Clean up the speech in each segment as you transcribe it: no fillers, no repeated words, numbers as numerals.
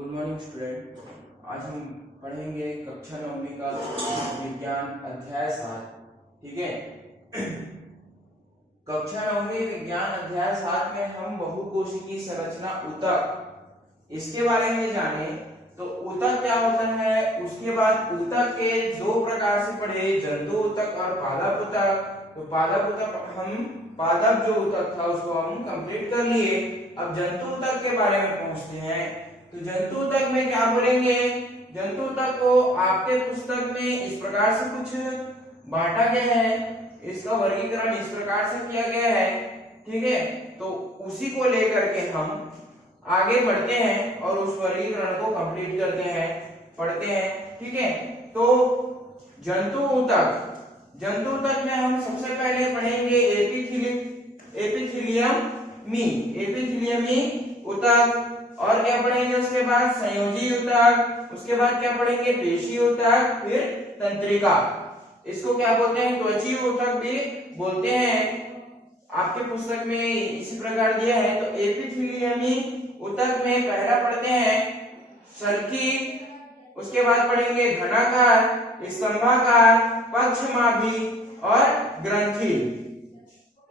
Good morning student. आज हम पढ़ेंगे कक्षा 9वीं का विज्ञान अध्याय 7। ठीक है। कक्षा 9वीं विज्ञान अध्याय 7 में हम बहुकोशिकीय संरचना ऊतक इसके बारे में जाने। तो ऊतक क्या होता है, उसके बाद ऊतक के दो प्रकार से पढ़े, जंतु ऊतक और पादप ऊतक। तो पादप ऊतक पादप जो ऊतक था उसको हम कंप्लीट कर लिए। अब जंतु ऊतक के बारे में पहुंचते हैं। तो जंतु ऊतक में क्या बोलेंगे, जंतु ऊतक को आपके पुस्तक में इस प्रकार से कुछ बांटा गया है, इसका वर्गीकरण इस प्रकार से किया गया है। ठीक है, तो उसी को लेकर के हम आगे बढ़ते हैं और उस वर्गीकरण को कंप्लीट करते हैं, पढ़ते हैं। ठीक है, तो जंतु ऊतक में हम सबसे पहले पढ़ेंगे एपिथीलियमी ऊतक। और क्या पढ़ेंगे उसके बाद, संयोजी ऊतक। उसके बाद क्या पढ़ेंगे, पेशी ऊतक, फिर तंत्रिका। इसको क्या बोलते हैं, त्वची ऊतक भी बोलते हैं। आपके पुस्तक में इसी प्रकार दिया है। तो एपिथीलियमी ऊतक में पहला पढ़ते हैं सल्की, उसके बाद पढ़ेंगे घनाकार, स्तंभाकार, पक्षमाभी और ग्रंथि।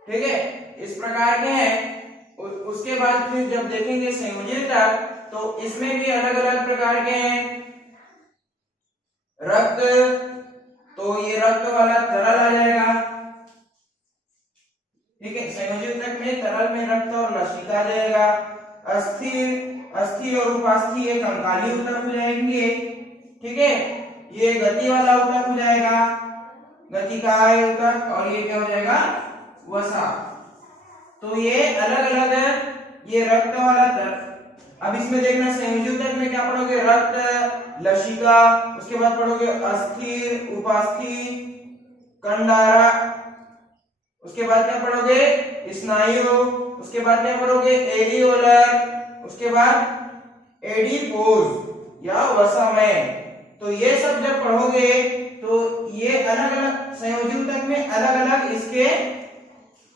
ठीक है, इस प्रकार के हैं। उसके बाद फिर जब देखेंगे संयोजी ऊतक, तो इसमें भी अलग अलग प्रकार के हैं। रक्त, तो ये रक्त वाला तरल आ जाएगा। ठीक है, संयोजी ऊतक में तरल में रक्त और लसिका आ जाएगा। अस्थि और उपास्थि ये कंकाली ऊतक हो जाएंगे। ठीक है, ये गति वाला ऊतक हो जाएगा, गतिकाय ऊतक। और ये क्या हो जाएगा, वसा। तो ये अलग अलग, ये रक्त वाला अब इसमें देखना संयोजी ऊतक में क्या पढ़ोगे, रक्त, लसिका। उसके बाद पढ़ोगे अस्थिर, उपास्थि, कंडारा। उसके बाद क्या पढ़ोगे, स्नायु। उसके बाद क्या पढ़ोगे, एरियोलर। उसके बाद एडिपोज या वसामय। तो ये सब जब पढ़ोगे तो ये अलग अलग संयोजी ऊतक में अलग अलग इसके,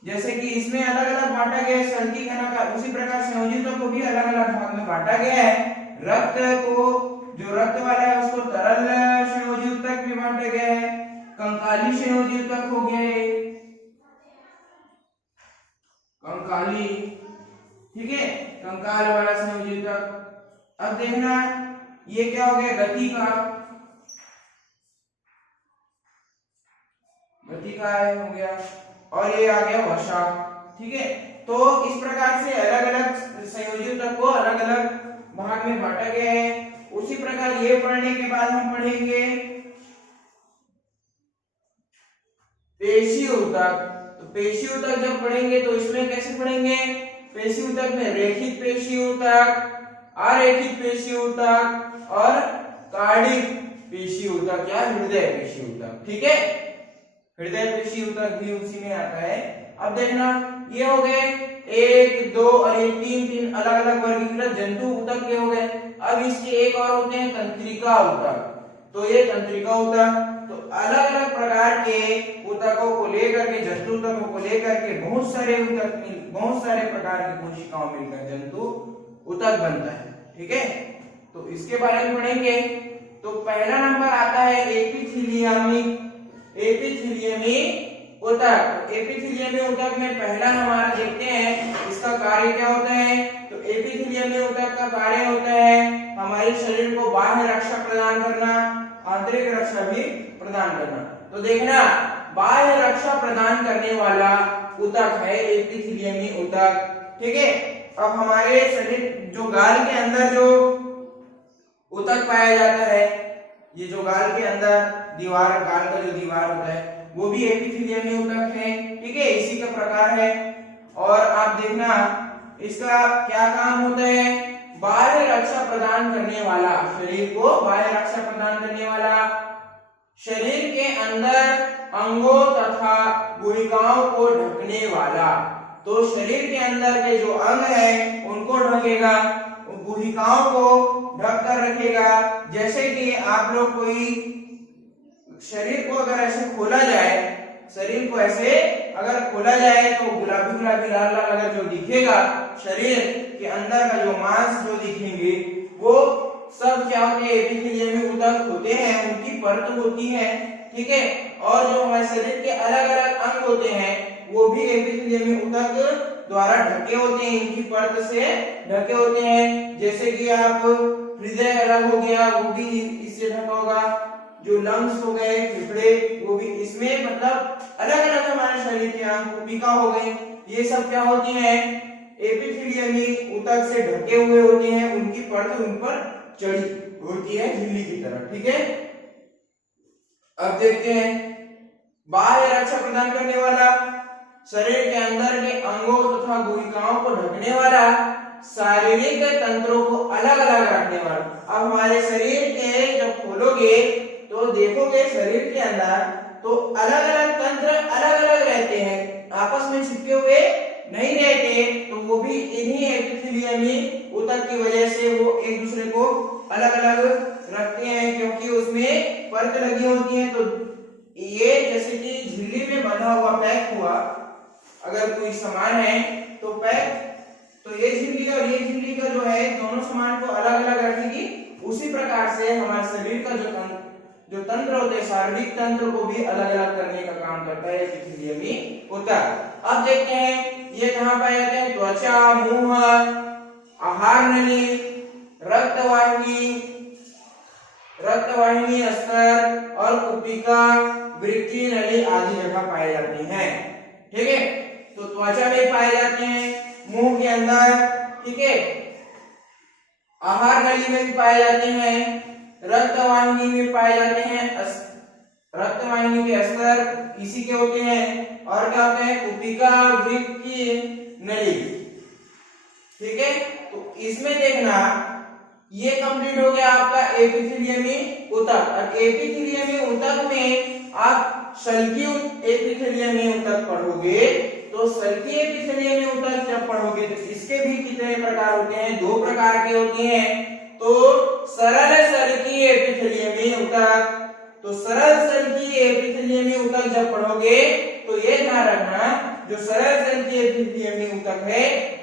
जैसे कि इसमें अलग अलग बांटा गया है सल्की, घनाकार, उसी प्रकार संयोजी ऊतक को भी अलग अलग भाग में बांटा गया है। रक्त को, जो रक्त वाला है उसको तरल संयोजी ऊतक में बांटा गया है, कंकाली संयोजी ऊतक हो गए, कंकाली। ठीक है, कंकाल वाला संयोजी ऊतक। अब देखना ये क्या हो गया, गति का हो गया। और ये आ गया वसा। ठीक है, तो इस प्रकार से अलग अलग संयोजी ऊतक को अलग अलग भाग में बांटा गया है। उसी प्रकार ये पढ़ने के बाद हम पढ़ेंगे पेशी ऊतक। तो पेशी ऊतक जब पढ़ेंगे तो इसमें कैसे पढ़ेंगे, पेशी ऊतक में रेखित पेशी ऊतक, अरेखित पेशी ऊतक और कार्डिक पेशी ऊतक या हृदय पेशी ऊतक। ठीक है, हृदय पेशी ऊतक भी उसी में आता है। अब देखना ये हो गए 1, 2 और ये 3 अलग अलग वर्गीकृत जंतु ऊतक के हो गए। अब इसके एक और होते हैं तंत्रिका ऊतक। तो ये तंत्रिका ऊतक, तो अलग अलग प्रकार के ऊतकों को लेकर के, जंतु ऊतकों को लेकर के बहुत सारे प्रकार की कोशिकाओं मिलकर जंतु ऊतक बनता है। ठीक है, तो इसके बारे में पढ़ेंगे। तो पहला नंबर आता है एपिथीलियमी ऊतक। एपिथीलियमी ऊतक में पहला हमारा देखते हैं इसका कार्य क्या होता है। तो एपिथीलियमी ऊतक का कार्य होता है हमारे शरीर को बाह्य रक्षा प्रदान करना, आंतरिक रक्षा भी प्रदान करना। तो देखना बाह्य रक्षा प्रदान करने वाला ऊतक है एपिथीलियमी ऊतक। ठीक है, अब हमारे शरीर जो गाल के अंदर जो ऊतक पाया जाता है, ये जो गाल के अंदर दीवार, गाल का जो दीवार होता है वो भी एपिथीलियमी ऊतक है। ठीक है, इसी का प्रकार है। और आप देखना इसका क्या काम होता है, बाह्य रक्षा प्रदान करने वाला, शरीर को बाह्य रक्षा प्रदान करने वाला, शरीर के अंदर अंगों तथा गुहिकाओं को ढकने वाला। तो शरीर के अंदर के जो अंग है उनको ढकेगा, गुहिकाओं को ढक कर रखेगा। जैसे कि आप लोग कोई शरीर को अगर ऐसे खोला जाए, शरीर को ऐसे अगर खोला जाए तो गुलाबी गुलाबी लाल लाल अगर जो दिखेगा, शरीर के अंदर का जो मांस जो दिखेंगे वो परत होती है, ठीक है। और जो हमारे शरीर के अलग अलग अंग होते हैं वो भी एपिथेलियमी ऊतक द्वारा ढके होते हैं, इनकी परत से ढके होते हैं। जैसे कि आप हृदय अलग हो गया, वो भी इससे ढका होगा, जो लंग्स हो गए, फेफड़े, वो भी इसमें, मतलब अलग अलग हमारे शरीर के अंग, कुपिका हो गए, ये सब क्या होती हैं, एपिथेलियमी ऊतक से ढके हुए होते हैं, उनकी परत उन पर चढ़ी होती है झिल्ली की तरह, ठीक है। अब देखते हैं बाह्य रक्षा प्रदान करने वाला, शरीर के अंदर के अंगों तथा गुहिकाओं को ढकने वाला, शारीरिक तंत्रों को अलग अलग रखने वाला। अब हमारे शरीर के जब खोलोगे तो देखोगे शरीर के अंदर तो अलग अलग तंत्र अलग अलग रहते हैं, आपस में चिपके हुए नहीं रहते, तो वो भी इन्हीं एपिथेलियमी ऊतक की वजह से वो एक दूसरे को अलग अलग रखते हैं, क्योंकि उसमें परत लगी होती है। तो ये जैसे कि झिल्ली में बंधा हुआ पैक हुआ, अगर कोई सामान है तो पैक, तो ये झिल्ली और ये झिल्ली का जो है दोनों सामान को अलग अलग रखेगी। उसी प्रकार से हमारे शरीर का जो तंत्र होते हैं, शारीरिक तंत्र को भी अलग अलग करने का काम करता है एपिथेलियमी ऊतक। अब देखते हैं ये कहाँ पाए जाते हैं, त्वचा, मुंह, आहार नली, रक्तवाहिनी स्तर और कुपिका, वृक्कीय नली आदि जगह पाए जाते हैं, ठीक है। तो त्वचा में पाए जाते हैं, मुंह के अंदर, ठीक है, आहार नली में भी पाए जाते हैं, रक्तवाहिनी में पाए जाते हैं, रक्तवाहिनी के स्तर इसी के होते हैं, और क्या होते हैं, कुपिका, वृक्कीय नली, ठीक है। तो इसमें देखना ये कंप्लीट हो गया आपका एपिथेलियमी ऊतक। और एपिथेलियमी ऊतक में आप शल्कीय एपिथेलियमी ऊतक पढ़ोगे, तो शल्कीय एपिथेलियमी ऊतक जब पढ़ोगे तो इसके भी कितने प्रकार होते हैं, दो प्रकार के होते हैं। तो सरल शल्कीय एपिथेलियमी ऊतक, तो सरल शल्कीय एपिथेलियमी ऊतक जब पढ़ोगे तो ये ध्यान रखना, जो सरल शल्कीय एपिथेलियमी ऊतक है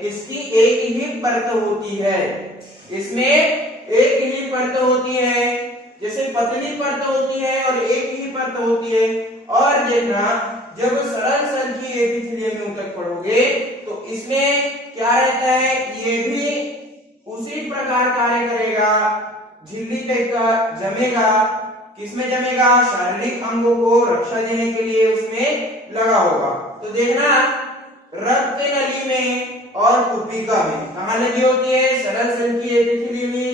इसकी एक ही परत होती है, इसमें एक ही परत होती है, जैसे पतली परत होती है और एक ही परत होती है। और देखना जब सरल शल्कीय एपिथेलियमी ऊतक पढ़ोगे तो इसमें क्या रहता है, ये भी उसी प्रकार कार्य करेगा, झिल्ली का जमेगा, किसमें जमेगा, शारीरिक अंगों को रक्षा देने के लिए उसमें लगा होगा। तो देखना रक्त नली में और कुपिका में कहाँ लगी होती है, सरल शल्कीय एपिथेलियमी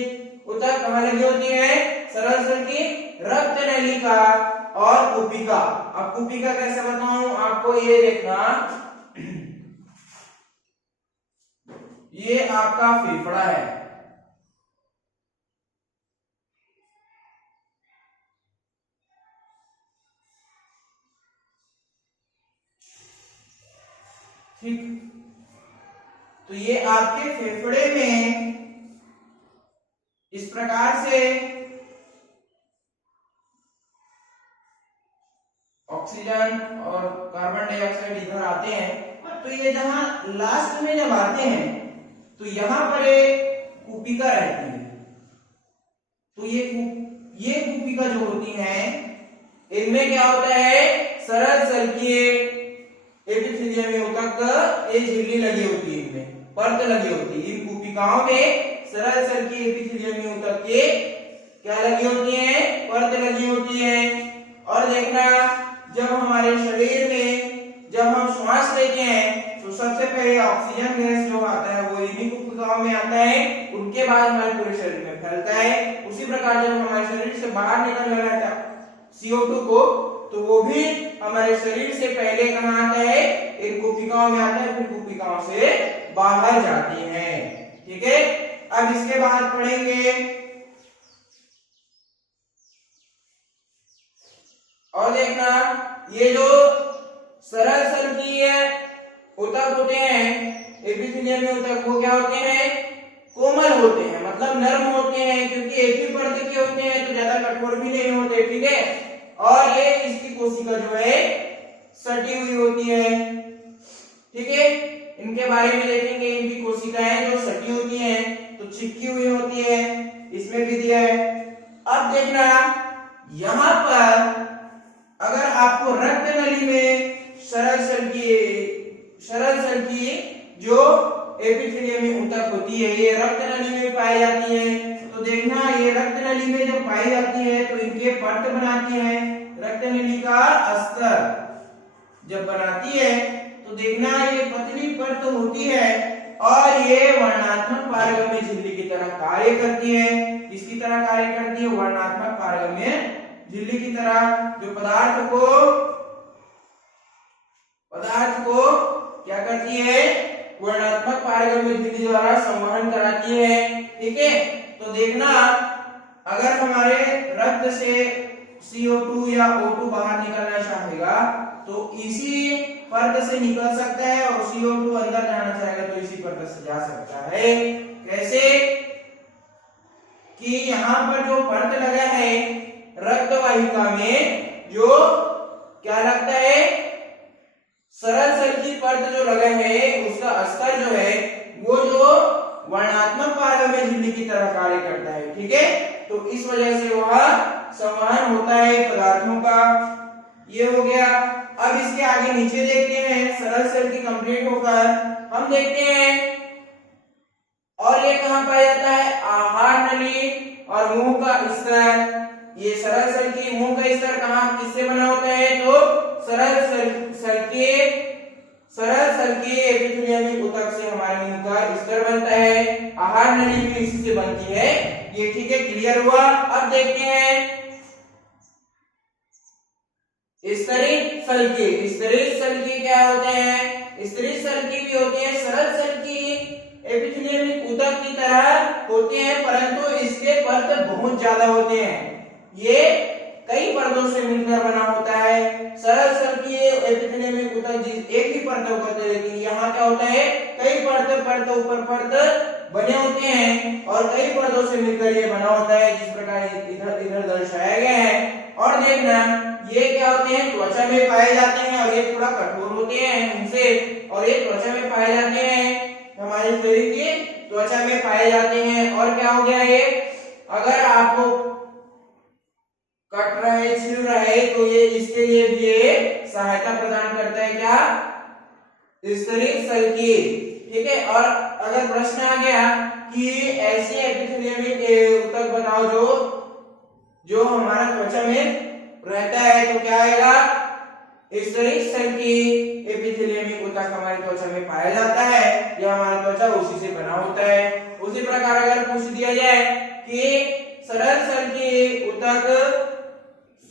ऊतक कहाँ लगी होती है, सरल शल्कीय रक्त नली का और कुपिका। अब कुपिका कैसे बताऊं आपको, ये देखना, ये आपका फेफड़ा है, ठीक। तो ये आपके फेफड़े में इस प्रकार से ऑक्सीजन और कार्बन डाइऑक्साइड इधर आते हैं, तो ये जहां लास्ट में जब आते हैं तो यहां पर एक कुपिका रहती है। तो ये कुपिका जो होती है इनमें क्या होता है, सरल शल्कीय एपिथेलियमी ऊतक ये झिल्ली लगी होती है, इनमें परत लगी होती है, इन कुपिकाओं में सरल शल्कीय एपिथेलियमी ऊतक के क्या लगी होती है, परत लगी होती है। और देखना जब हमारे शरीर में जब हम श्वास लेते हैं तो सबसे पहले ऑक्सीजन गैस जो आता है वो इन्हीं कुपिकाओं में आता है, उनके बाद हमारे पूरे शरीर में फैलता है। उसी प्रकार जब हमारे शरीर से बाहर निकल रहा है CO2 को, तो वो भी हमारे शरीर से पहले कहाँ आता है, इन कुपिकाओं में आता है, फिर कुपिकाओं से बाहर जाती है, ठीक है। अब इसके बाद पढ़ेंगे और देखना ये जो सरल शल्कीय ऊतक होते हैं एपिथेलियमी ऊतक, वो क्या होते हैं, कोमल होते हैं, मतलब नरम होते हैं, क्योंकि एक ही परत के होते हैं तो ज्यादा कठोर भी नहीं होते, ठीक है। और ये इसकी कोशिका जो है सटी हुई होती है, ठीक है। इनके बारे में देखेंगे, इनकी कोशिकाएं जो सटी होती हैं तो चिपकी हुई होती है, इसमें भी दिया है। अब देखना यहाँ पर अगर आपको रक्त नली में सरल सेल की जो एपिथेलियमी ऊतक होती है ये रक्त नली में पाई जाती है। तो देखना ये रक्त नली में जब पाई जाती है तो इनके परत बनाती है। रक्त नली का अस्तर जब बनाती है तो देखना ये पतली परत होती है और ये वर्णात्मक पारगम्य झिल्ली की तरह कार्य करती है। किसकी तरह कार्य करती है? वर्णात्मक पारगम्य झिल्ली की तरह, जो पदार्थ को क्या करती है? वर्णात्मक पारगम्य झिल्ली द्वारा संवहन कराती है। ठीक है, तो देखना अगर हमारे रक्त से CO2 या O2 बाहर निकलना चाहेगा तो इसी परत से निकल सकता है और CO2 अंदर जाना चाहेगा तो इसी परत से जा सकता है। कैसे? कि यहाँ पर जो परत लगा है रक्त वाहिका में, जो क्या लगता है? सरल सेल की परत जो लगा है उसका अस्तर जो है वो जो वर्णात्मक पारगम्य झिल्ली की तरह कार्य करता है। ठीक है, तो इस वजह से वह संवहन होता है पदार्थों का। ये हो गया। अब इसके आगे नीचे देखते हैं सरल सेल की कंप्लीट होकर हम देखते हैं और ये कहाँ पाया जाता है? आहार नली और मुंह का स्तर। ये सरल सेल की मुंह का स्तर कहाँ किससे बना होता है? तो सरल सेल के एपिथेलियमी ऊतक से हमारे मुंह का स्तर बनता है। आहार नली भी इसी से बनती है। ये ठीक है, क्लियर हुआ। अब देखते हैं स्तरित सेल की क्या होते हैं? स्तरित सेल की भी होते हैं सरल सेल की एपिथेलियमी ऊतक की तरह होते हैं, परंतु इसके परत बहुत ज्यादा होते हैं। ये कई परतों से मिलकर बना होता है। सरल सेल की एपिथेलियमी ऊतक एक ही परत होता है, लेकिन यहाँ क्या होता है? कई परत ऊपर परत बने होते हैं और कई परतों से मिलकर ये बना होता है, जिस प्रकार इधर दर्शाया गया है। और देखना ये क्या होते हैं? त्वचा में पाए जाते हैं और ये थोड़ा कठोर होते हैं उनसे, और ये त्वचा में पाए जाते हैं, हमारे शरीर की त्वचा में पाए जाते हैं। और क्या हो गया? ये अगर आपको कट रहे छिल रहे तो ये इसके लिए भी ये सहायता प्रदान करता है। क्या? स्तरित सेल की। ठीक है, और अगर प्रश्न आ गया कि ऐसे एपिथेलियमी ऊतक बताओ जो हमारा त्वचा में रहता है, तो क्या आएगा? स्तरित सेल की एपिथेलियमी ऊतक हमारी त्वचा में पाया जाता है या हमारा त्वचा उसी से बना होता है। उसी प्रकार अगर पूछ दिया जाए कि सरल सेल की ऊतक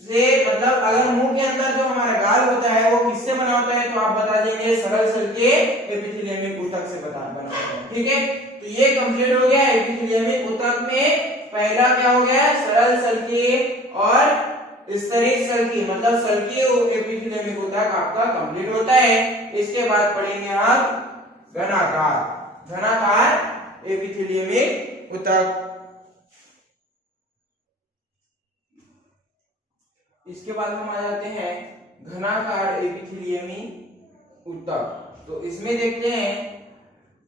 से मतलब अगर मुंह के अंदर जो हमारा गाल होता है वो किससे बना होता है, तो आप बता देंगे सरल सेल के एपिथेलियमी ऊतक से बना होता है। ठीक है, तो ये कंप्लीट हो गया। एपिथेलियमी ऊतक में पहला क्या हो गया? सरल सेल की और स्तरित सेल की, मतलब सेल की एपिथेलियमी ऊतक आपका कंप्लीट होता है। इसके बाद पढ़ेंगे आप घनाकार एपिथेलियमी ऊतक। इसके बाद हम आ जाते हैं घनाकार एपिथेलियमी ऊतक। तो इसमें देखते हैं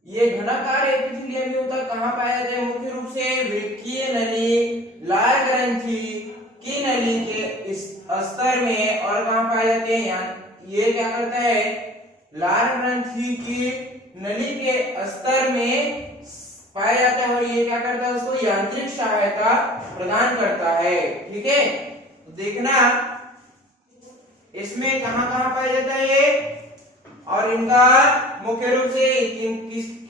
ये घनाकार एपिथेलियमी ऊतक कहाँ पाया जाता है? मुख्य रूप से वृक्कीय नली, लार ग्रंथि की नली के इस स्तर में। और कहाँ पाए जाते हैं? ये क्या करता है? लार ग्रंथि की नली के स्तर में पाया जाता है और ये क्या करता है? उसको यांत्रिक सहायता प्रदान करता है। ठीक है, तो देखना इसमें कहाँ पाया जाता है ये, और इनका मुख्य रूप से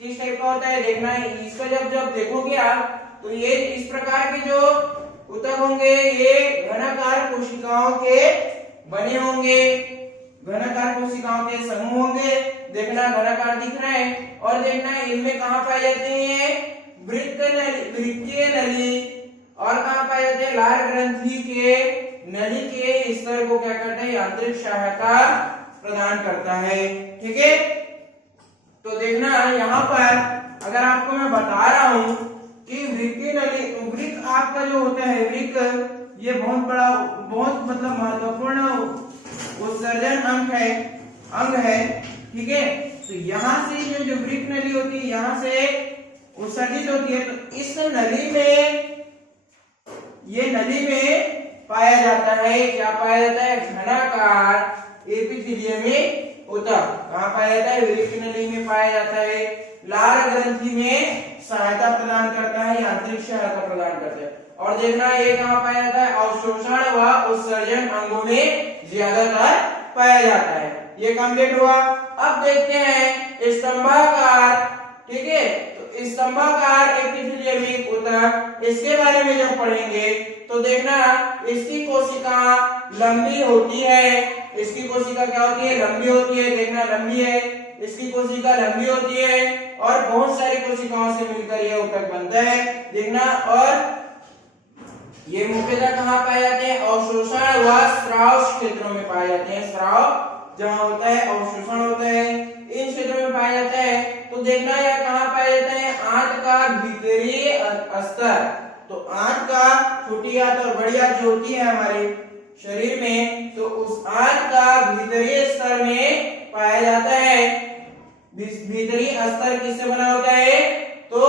किस टाइप का होता है? देखना इसका जब देखोगे आप तो ये इस प्रकार के जो ऊतक होंगे ये घनाकार कोशिकाओं के बने होंगे, घनाकार कोशिकाओं के समूह होंगे। देखना घनाकार दिख रहा है। और देखना इनमें कहाँ पाए जाते हैं? वृक्कीय नली, और कहाँ पाए जाते हैं? लार ग्रंथि के नली के स्तर को क्या करता है? यांत्रिक सहायता प्रदान करता है। ठीक है, तो देखना यहाँ पर अगर आपको मैं बता रहा हूं कि वृक्कीय नली, वृक्क आपका जो होता है वृक्क, ये बहुत बड़ा, बहुत मतलब महत्वपूर्ण उत्सर्जन अंग है। ठीक है, तो यहाँ से जो वृक्क नली होती है यहाँ से उत्सर्जित होती है। तो इस नली में, ये नली में पाया जाता है, क्या पाया जाता है, घनाकार एपिथेलियमी ऊतक। कहाँ पाया जाता है, विलिकी नली में पाया जाता है। लार ग्रंथि में सहायता प्रदान करता है, यांत्रिक सहायता प्रदान करता है। और देखना ये कहाँ पाया जाता है, अवशोषण व उत्सर्जन अंगों में ज्यादातर पाया जाता है। ये कंप्लीट हुआ। अब देखते हैं स्तंभाकार, ठीक है, तो स्तंभाकार एपिथेलियमिक ऊतक, इसके बारे में जब पढ़ेंगे तो देखना इसकी कोशिका लंबी होती है। इसकी कोशिका क्या होती है, लंबी होती है। देखना लंबी है, इसकी कोशिका लंबी होती है और बहुत सारी कोशिकाओं से मिलकर यह ऊतक बनता है। देखना, और ये मुख्यतः कहाँ पाए जाते हैं, अवशोषण व स्राव क्षेत्रों में पाए जाते हैं। स्राव जहाँ होता है, अवशोषण होता है, इन क्षेत्रों में पाया जाता है। तो देखना यह कहाँ पाया जाता है, आंत का भीतरी स्तर। तो आंत का, छोटी आंत और बड़ी आंत जो होती है हमारे शरीर में, तो उस आंत का भीतरी स्तर में पाया जाता है। भीतरी स्तर किससे बना होता है, तो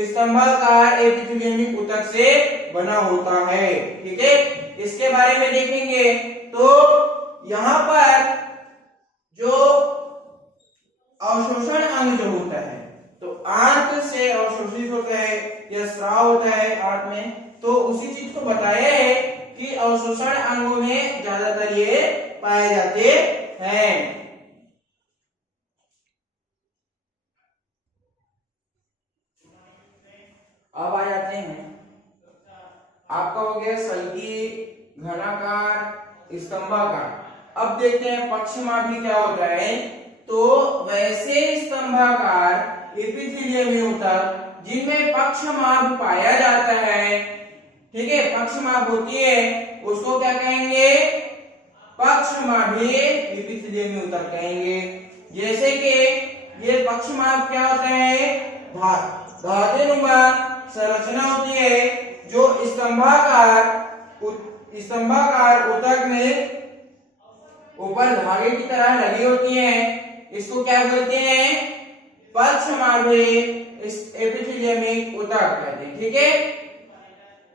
स्तंभाकार एपिथेलियमिक ऊतक से बना होता है। ठीक है, इसके बारे में देखेंगे तो यहाँ पर जो अवशोषण अंग जो होता है, तो आंत से अवशोषित होता है या स्राव होता है आंत में, तो उसी चीज को बताया है कि अवशोषण अंगों में ज्यादातर ये पाए जाते हैं। अब आ जाते हैं, आपका हो गया सल्की, घनाकार, स्तंभाकार। अब देखते हैं पक्षमाभी क्या होता है। तो वैसे स्तंभाकार एपिथेलियमी ऊतक जिनमें पक्षमाभ पाया जाता है, ठीक है, पक्षमाभ होती है, उसको क्या कहेंगे, पक्षमाभी एपिथेलियमी ऊतक कहेंगे। जैसे कि ये पक्षमाभ क्या होता है, धातुनुमा संरचना होती है जो स्तंभाकार ऊतक में ऊपर धागे की तरह लगी होती है। इसको क्या बोलते हैं, पक्षमाभी एपिथेलियमिक ऊतक कहते हैं। ठीक है,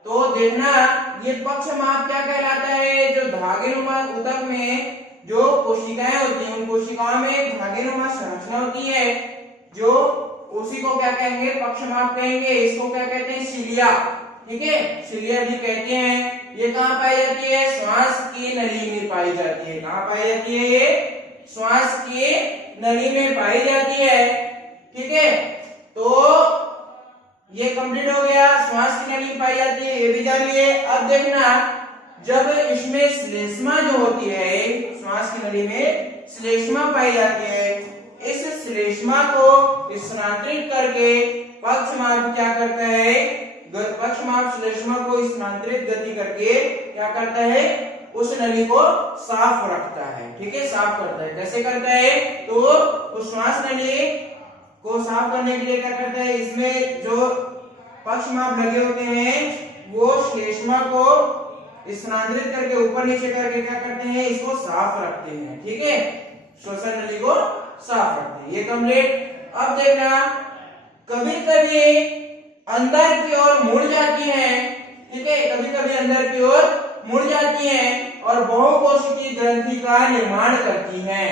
तो देखना ये पक्षमाभ क्या कहलाता है, जो धागेनुमा ऊतक में जो कोशिकाएं होती हैं, उन कोशिकाओं में धागेनुमा संरचना होती है, जो उसी को क्या कहेंगे, पक्षमाभ कहेंगे। इसको क्या कहते हैं, सिलिया। ठीक है, सिलिया भी कहते हैं। ये कहाँ पाई जाती है, श्वास की नली में पाई जाती है। कहाँ पाई जाती है, ये श्वास की नली में पाई जाती है। ठीक है, तो ये कंप्लीट हो गया, श्वास की नली पाई जाती है, ये भी जान लिए। अब देखना, जब इसमें श्लेष्मा जो होती है, श्वास की नली में श्लेष्मा पाई जाती है, इस श्लेष्मा को स्थानांतरित करके पक्षमाभ क्या करता है, पक्षमाभ श्लेष्मा को स्थानांतरित गति करके क्या करता है, उस नली को साफ रखता है। ठीक है, साफ करता है। कैसे करता है, तो उस श्वास नली को साफ करने के लिए क्या करता है, इसमें जो पक्षमाभ लगे होते हैं वो श्लेष्मा को स्थानांतरित करके ऊपर नीचे करके क्या करते हैं, इसको साफ रखते हैं। ठीक है, श्वसन नली को साफ रखते हैं। ये कंप्लीट। अब देखना, कभी कभी अंदर की ओर मुड़ जाती है। ठीक है, कभी कभी अंदर की ओर मुड़ जाती है और बहुकोशिकीय ग्रंथि का निर्माण करती हैं।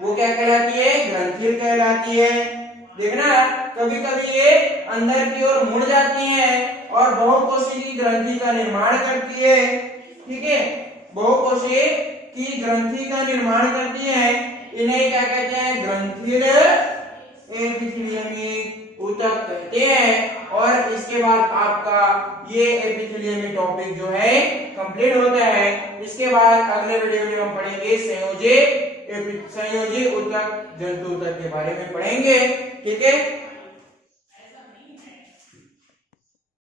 वो क्या कहलाती है, ग्रंथि कहलाती है। देखना, कभी कभी ये अंदर की ओर मुड़ जाती हैं और बहुकोशिकीय ग्रंथि का निर्माण करती है। ठीक है, बहुकोशिकीय ग्रंथि का निर्माण करती है। इन्हें क्या कहते हैं, ग्रंथिल एपिथेलियमिक ऊतक कहते हैं। और इसके बाद आपका ये एपिथेलियमी टॉपिक जो है कंप्लीट होता है। इसके बाद अगले वीडियो में हम पढ़ेंगे संयोजी ऊतक, जंतु ऊतक के बारे में पढ़ेंगे। ठीक है।